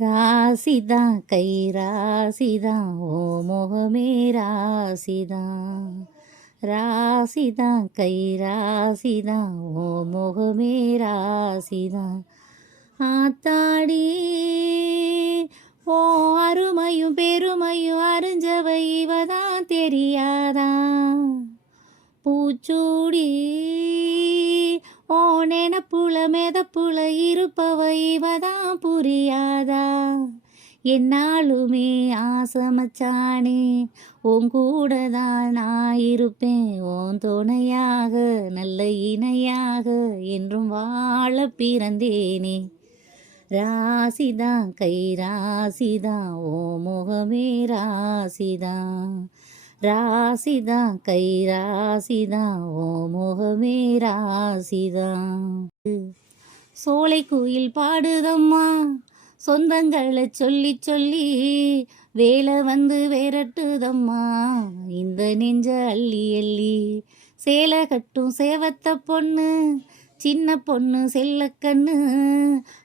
ராசிதான் கை ராசிதான் ஓ முகமே ராசிதான். ராசிதான் கை ராசிதான் ஓ முகமே ராசிதான். ஆத்தாடி ஓ அருமையும் பெருமையும் அறிஞ்சவ இவதான் தெரியாதா? பூச்சூடி ஓனேன புல மேத மெதப்புல இருப்பவ இவதான் புரியாதா? என்னாலுமே ஆசமச்சானே உன் கூட தான் நான் இருப்பேன். உன் துணையாக நல்ல இணையாக என்றும் வாழ பிறந்தேனே. ராசிதான் கை ராசிதான் ஓ முகமே ராசிதான். ராசிதான் கை ராசிதான் ஓ முகமே ராசிதான் சோலை கோயில் பாடுதம்மா சொந்தங்களை சொல்லி சொல்லி வேலை வந்து விரட்டுதம்மா. இந்த நெஞ்ச அள்ளி அள்ளி சேலை கட்டும் சேவத்த பொண்ணு சின்ன பொண்ணு செல்லக்கண்ணு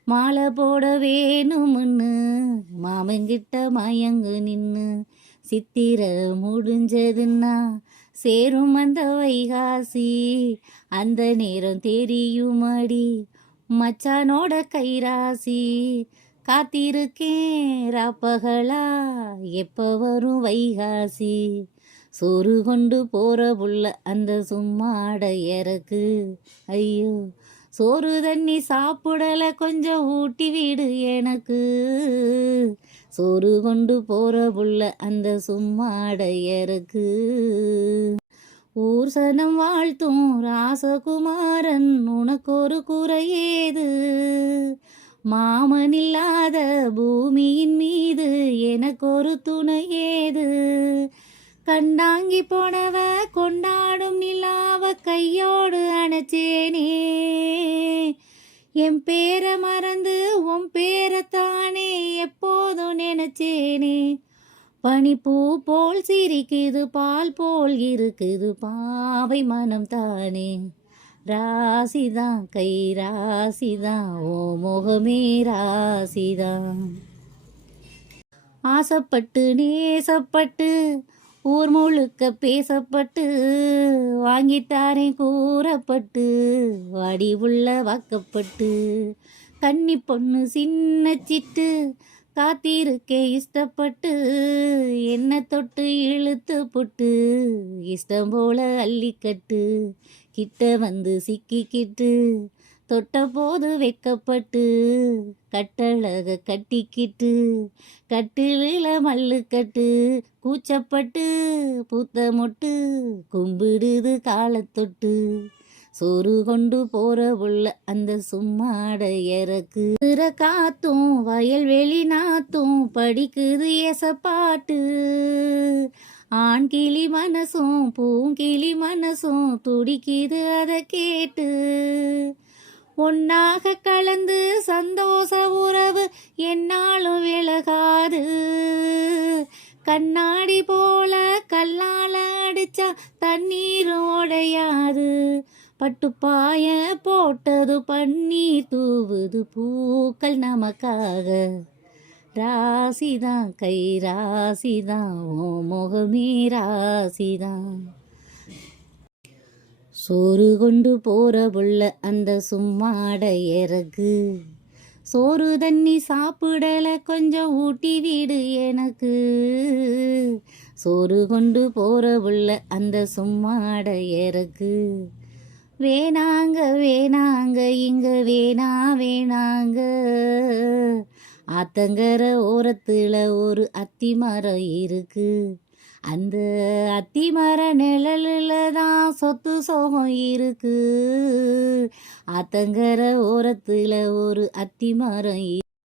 மாலை போட வேணும்னு மாமங்கிட்ட மயங்கு நின்று சித்திர முடிஞ்சதுன்னா சேரும் அந்த வைகாசி. அந்த நேரம் தெரியுமாடி? மச்சானோட கைராசி. காத்திருக்கேன் ராப்பகலா எப்ப வரும் வைகாசி? சோறு கொண்டு போற புள்ள அந்த சும்மாட இறக்கு. ஐயோ சோறு தண்ணி சாப்பிடல கொஞ்சம் ஊட்டி விடு எனக்கு. சோறு கொண்டு போற புள்ள அந்த சும்மாடையருக்கு. ஊர் சனம் வாழ்த்தும் ராசகுமாரன் உனக்கொரு ஒரு குறையேது மாமனில்லாத பூமியின் மீது எனக்கொரு துணை ஏது கண்டாங்கி போனவ கொண்டாடும் நிலாவ கையோடு அணைச்சேனே. என் பேரை மறந்து உன் பேரைத்தானே பனிப்பூ போல் சிரிக்குது பால் போல் இருக்குது பாவை மனம் தானே. ராசிதான் கை ராசிதான் ஓ முகமே ராசிதான் ஆசைப்பட்டு நேசப்பட்டு ஊர் முழுக்க பேசப்பட்டு வாங்கித்தாரே கூறப்பட்டு வாடி உள்ள வாக்கப்பட்டு கன்னி பொண்ணு சின்ன சிட்டு காத்திருக்கே இஷ்டப்பட்டு என்ன தொட்டு இழுத்து புட்டு இஷ்டம் போல அள்ளிக்கட்டு கிட்ட வந்து சிக்கிக்கிட்டு தொட்ட போது வெக்கப்பட்டு கட்டழக கட்டிக்கிட்டு கட்டிலில மல்லு கட்டு கூச்சப்பட்டு பூத்த மொட்டு கும்பிடுது காலத்தொட்டு. சோறு கொண்டு போற உள்ள அந்த சும்மாட இறக்கு. காத்தும் வயல்வெளி நாத்தும் படிக்குது எசப்பாட்டு ஆண் கிளி மனசும் பூங்கிளி மனசும் துடிக்குது அதை கேட்டு. ஒன்னாக கலந்து சந்தோஷ உறவு என்னாலும் விலகாது. கண்ணாடி போல கல்லால அடிச்சா தண்ணீரும் உடையாது பட்டுப்பாய போட்டது பன்னீர் தூவுது பூக்கள் நமக்காக. ராசிதான் கை ராசிதான் ஓ முகமே ராசிதான். சோறு கொண்டு போற புள்ள அந்த சும்மாட இறகு. சோறு தண்ணி சாப்பிடல கொஞ்சம் ஊட்டி வீடு எனக்கு. சோறு கொண்டு போற புள்ள அந்த சும்மாட இறகு. வேணாங்க வேணாங்க இங்க வேணா வேணாங்க. ஆத்தங்கர ஓரத்தில் ஒரு அத்தி மரம் இருக்கு. அந்த அத்தி மர நிழலில் தான் சொத்து சோகம் இருக்கு. ஆத்தங்கர ஓரத்தில் ஒரு அத்தி மரம்